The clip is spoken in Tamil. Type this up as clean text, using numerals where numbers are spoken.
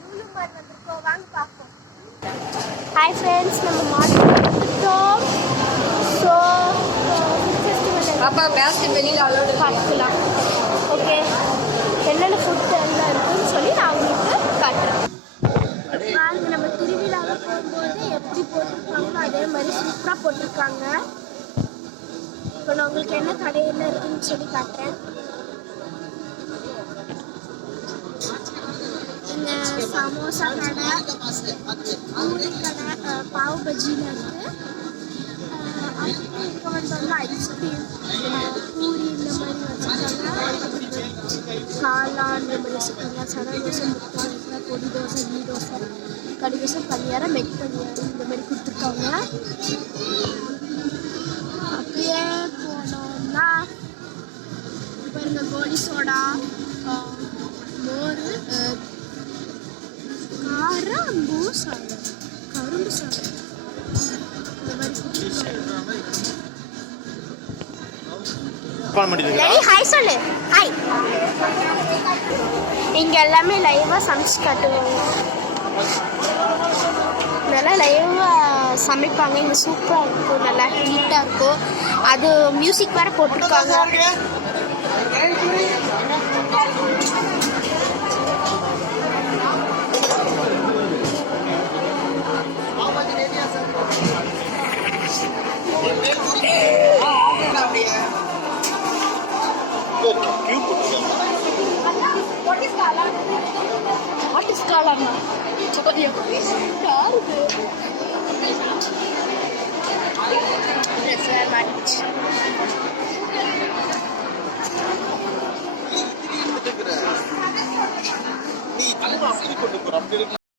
லூலு மால் வந்திருக்கோம், வாங்க பார்ப்போம். ஹாய் ஃப்ரெண்ட்ஸ், நம்ம மார்க்கெட் வந்துட்டோம். ஸோ பாப்பா பேஸ்கெட் வெளியில் அலோடு பார்த்துக்கலாம். ஓகே, என்னென்ன ஃபுட் எல்லாம் இருக்குன்னு சொல்லி நான் உங்களுக்கு காட்டுறேன். வாங்க, நம்ம திருவிழாவில் போகும்போது எப்படி போட்டிருக்காங்களோ அதே மாதிரி சூப்பராக போட்டிருக்காங்க. இப்போ நான் உங்களுக்கு என்ன கடையில் இருக்குன்னு சொல்லி காட்டுறேன். இங்கே சமோசா கடை, பூரி கடை, பாவ் பஜ்ஜின்னு இருக்குது. அப்புறம் இங்கே வந்து ஐஸ்கிரீம், பூரி இந்த மாதிரி வச்சுருக்காங்க. காளான் இந்த மாதிரி வச்சுருக்காங்க. சடை தோசை, முட்டை தோசை, பொடி தோசை, கீ தோசை, கறி தோசை, பணியாரம், மெக் பணியாரம் இந்த மாதிரி கொடுத்துருக்காங்க. அப்படியே போனோம்னா இப்போ இந்த கோலி சோடா, மோர், கரும்பு சாதம் இந்த மாதிரி ஹாய் சொல்லு. ஹாய். இங்கே எல்லாமே லைவாக சமைச்சு காட்டுவாங்க. நல்லா லைவாக சமைப்பாங்க. இங்கே சூப்பராக இருக்கும், நல்லா ஹீட்டாக இருக்கும். அது மியூசிக் வேறு போட்டிருக்காங்க. What is color? Chocolate. யாருக்கு? That's very much. நீ